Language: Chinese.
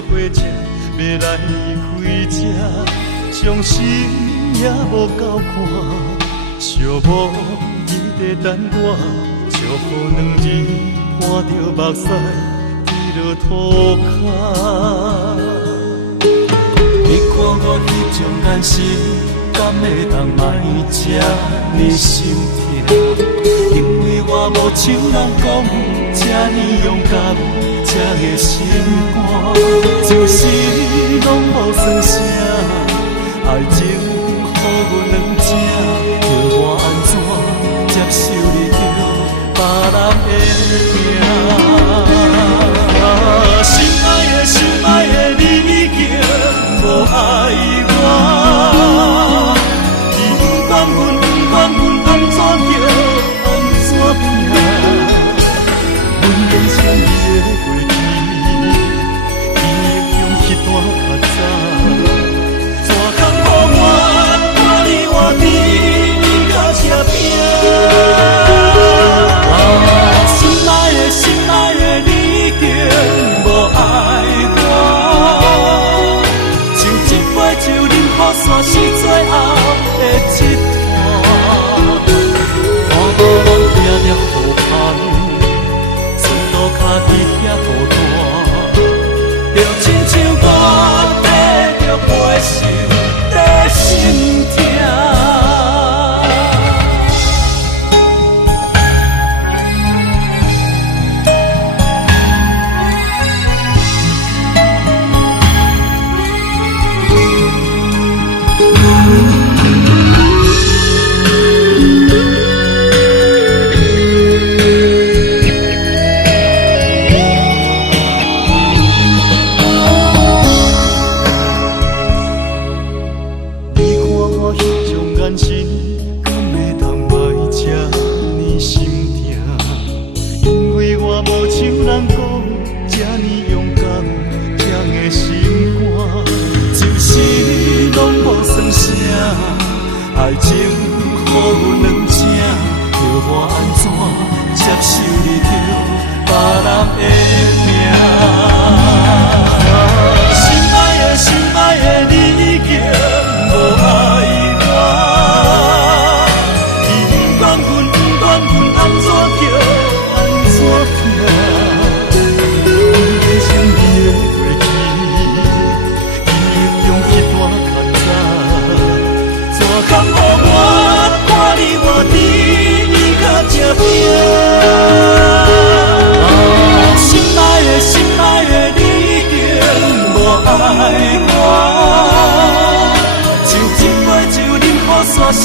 花车要来开这，伤心也无够看，寂寞伊在等我，祝福两字伴着目屎滴落涂骹。你看我迄种眼神，敢会当卖这呢心痛？因为我无像人讲这呢勇敢，这个心肝，就是拢无算啥。爱情予阮两者，叫我安怎接受你着别人的命？心爱的你已经无爱我，你不管阮安怎叫安怎拼，阮人生伊的过去，记忆中迄段较早。心爱的你已经无爱我，像一杯酒饮好煞是最后的一段。看无人听了好怕寸刀脚伫遐孤单，就亲像我跟着陪受在心痛。爱情予阮两者，叫我安怎接受你着别人的命？心爱的你已经无爱我，你不管阮安怎叫安怎拼，阮人生伊的过去，记忆中迄段较早。敢予我看你活伫伊较正拼？心爱的你已经无爱我，像一杯酒饮好煞是。